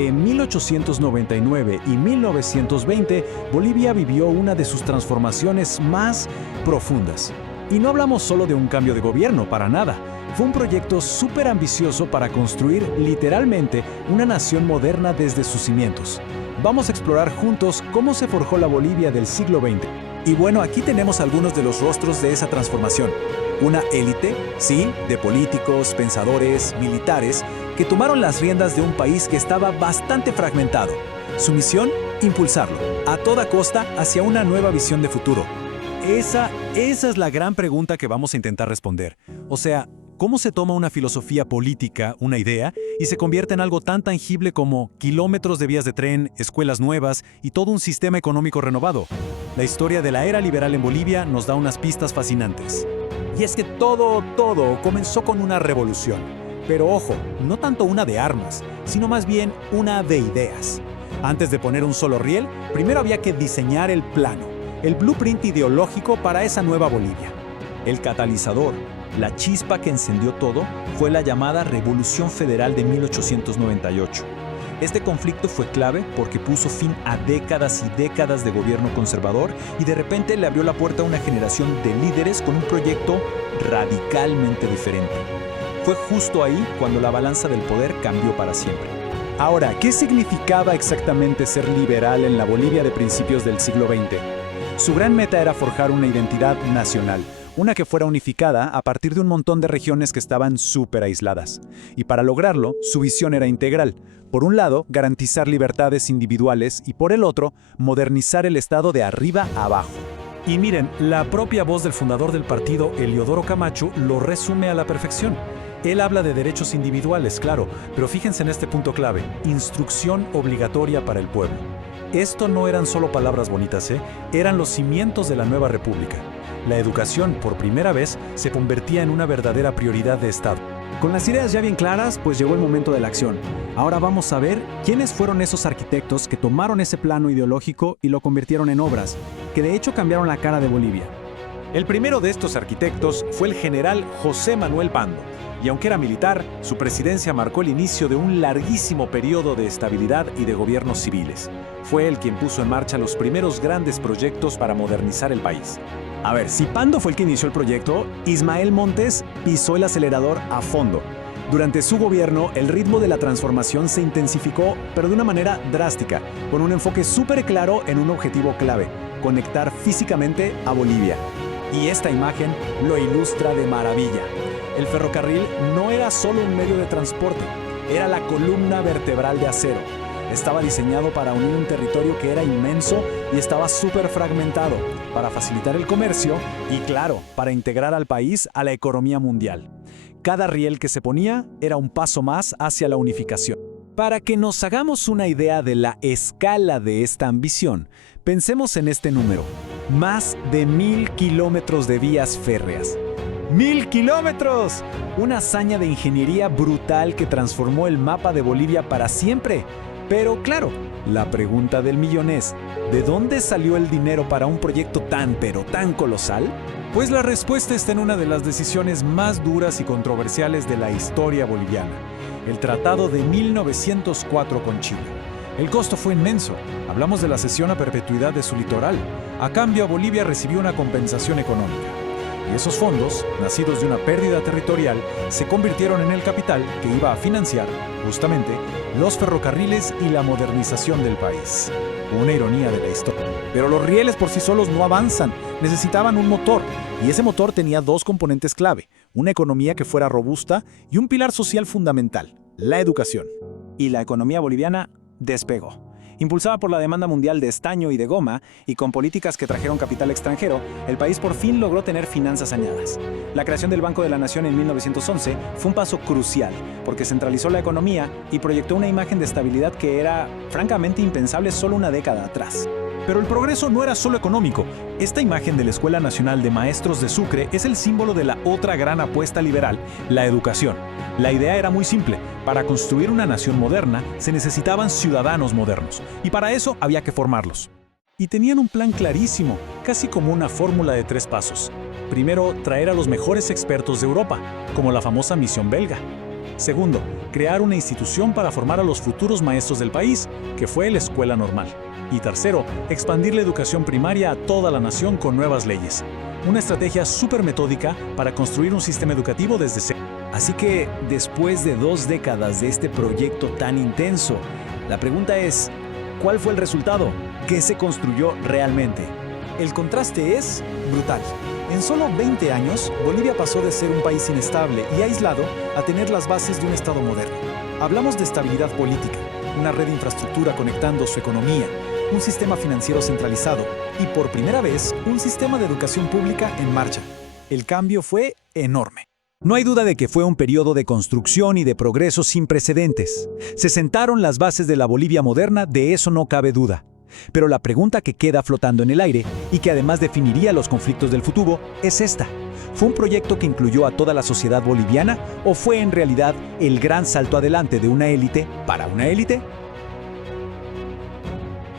Entre 1899 y 1920, Bolivia vivió una de sus transformaciones más profundas. Y no hablamos solo de un cambio de gobierno, para nada. Fue un proyecto súper ambicioso para construir literalmente una nación moderna desde sus cimientos. Vamos a explorar juntos cómo se forjó la Bolivia del siglo XX. Y bueno, aquí tenemos algunos de los rostros de esa transformación. Una élite, sí, de políticos, pensadores, militares, que tomaron las riendas de un país que estaba bastante fragmentado. Su misión, impulsarlo, a toda costa, hacia una nueva visión de futuro. Esa es la gran pregunta que vamos a intentar responder. O sea, ¿cómo se toma una filosofía política, una idea, y se convierte en algo tan tangible como kilómetros de vías de tren, escuelas nuevas y todo un sistema económico renovado? La historia de la era liberal en Bolivia nos da unas pistas fascinantes. Y es que todo comenzó con una revolución. Pero ojo, no tanto una de armas, sino más bien una de ideas. Antes de poner un solo riel, primero había que diseñar el plano, el blueprint ideológico para esa nueva Bolivia. El catalizador, la chispa que encendió todo, fue la llamada Revolución Federal de 1898. Este conflicto fue clave porque puso fin a décadas y décadas de gobierno conservador y de repente le abrió la puerta a una generación de líderes con un proyecto radicalmente diferente. Fue justo ahí cuando la balanza del poder cambió para siempre. Ahora, ¿qué significaba exactamente ser liberal en la Bolivia de principios del siglo XX? Su gran meta era forjar una identidad nacional, una que fuera unificada a partir de un montón de regiones que estaban súper aisladas. Y para lograrlo, su visión era integral. Por un lado, garantizar libertades individuales y por el otro, modernizar el Estado de arriba a abajo. Y miren, la propia voz del fundador del partido, Eliodoro Camacho, lo resume a la perfección. Él habla de derechos individuales, claro, pero fíjense en este punto clave: instrucción obligatoria para el pueblo. Esto no eran solo palabras bonitas, eran los cimientos de la nueva república. La educación, por primera vez, se convertía en una verdadera prioridad de Estado. Con las ideas ya bien claras, pues llegó el momento de la acción. Ahora vamos a ver quiénes fueron esos arquitectos que tomaron ese plano ideológico y lo convirtieron en obras, que de hecho cambiaron la cara de Bolivia. El primero de estos arquitectos fue el general José Manuel Pando, y aunque era militar, su presidencia marcó el inicio de un larguísimo periodo de estabilidad y de gobiernos civiles. Fue él quien puso en marcha los primeros grandes proyectos para modernizar el país. A ver, si Pando fue el que inició el proyecto, Ismael Montes pisó el acelerador a fondo. Durante su gobierno, el ritmo de la transformación se intensificó, pero de una manera drástica, con un enfoque súper claro en un objetivo clave: conectar físicamente a Bolivia. Y esta imagen lo ilustra de maravilla. El ferrocarril no era solo un medio de transporte, era la columna vertebral de acero. Estaba diseñado para unir un territorio que era inmenso y estaba súper fragmentado, para facilitar el comercio y, claro, para integrar al país a la economía mundial. Cada riel que se ponía era un paso más hacia la unificación. Para que nos hagamos una idea de la escala de esta ambición, pensemos en este número: más de 1000 kilómetros de vías férreas. ¡1000 kilómetros! Una hazaña de ingeniería brutal que transformó el mapa de Bolivia para siempre. Pero claro, la pregunta del millón es: ¿de dónde salió el dinero para un proyecto tan colosal? Pues la respuesta está en una de las decisiones más duras y controversiales de la historia boliviana: el Tratado de 1904 con Chile. El costo fue inmenso. Hablamos de la cesión a perpetuidad de su litoral. A cambio, Bolivia recibió una compensación económica. Y esos fondos, nacidos de una pérdida territorial, se convirtieron en el capital que iba a financiar, justamente, los ferrocarriles y la modernización del país. Una ironía de la historia. Pero los rieles por sí solos no avanzan, necesitaban un motor. Y ese motor tenía dos componentes clave: una economía que fuera robusta y un pilar social fundamental: la educación. Y la economía boliviana despegó. Impulsada por la demanda mundial de estaño y de goma, y con políticas que trajeron capital extranjero, el país por fin logró tener finanzas saneadas. La creación del Banco de la Nación en 1911 fue un paso crucial, porque centralizó la economía y proyectó una imagen de estabilidad que era, francamente, impensable solo una década atrás. Pero el progreso no era solo económico. Esta imagen de la Escuela Nacional de Maestros de Sucre es el símbolo de la otra gran apuesta liberal: la educación. La idea era muy simple: para construir una nación moderna se necesitaban ciudadanos modernos, y para eso había que formarlos. Y tenían un plan clarísimo, casi como una fórmula de 3 pasos. Primero, traer a los mejores expertos de Europa, como la famosa misión belga. Segundo, crear una institución para formar a los futuros maestros del país, que fue la escuela normal. Y tercero, expandir la educación primaria a toda la nación con nuevas leyes. Una estrategia súper metódica para construir un sistema educativo desde cero. Así que, después de 2 décadas de este proyecto tan intenso, la pregunta es, ¿cuál fue el resultado? ¿Qué se construyó realmente? El contraste es brutal. En solo 20 años, Bolivia pasó de ser un país inestable y aislado a tener las bases de un Estado moderno. Hablamos de estabilidad política, una red de infraestructura conectando su economía, un sistema financiero centralizado y, por primera vez, un sistema de educación pública en marcha. El cambio fue enorme. No hay duda de que fue un periodo de construcción y de progreso sin precedentes. Se sentaron las bases de la Bolivia moderna, de eso no cabe duda. Pero la pregunta que queda flotando en el aire, y que además definiría los conflictos del futuro, es esta. ¿Fue un proyecto que incluyó a toda la sociedad boliviana o fue en realidad el gran salto adelante de una élite para una élite?